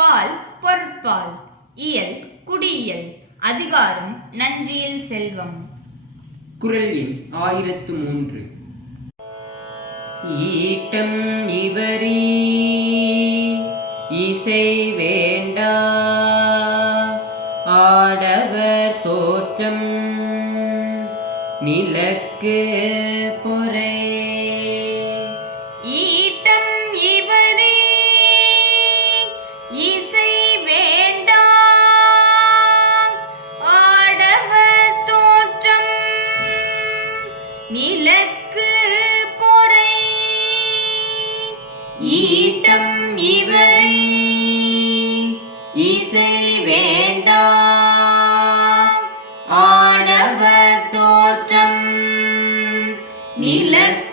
பால் பொருட்பால் இயல் குடியியல் அதிகாரம் நன்றியில் செல்வம். குரல் எண் ஆயிரத்து மூன்று. ஈட்டம் இவரீ இசை வேண்டா ஆடவர் தோற்றம் நிலக்கு நிலக்கு பொறை. ஈட்டம் இவரை. இசை வேண்டா. ஆடவர் தோற்றம். நிலக்கு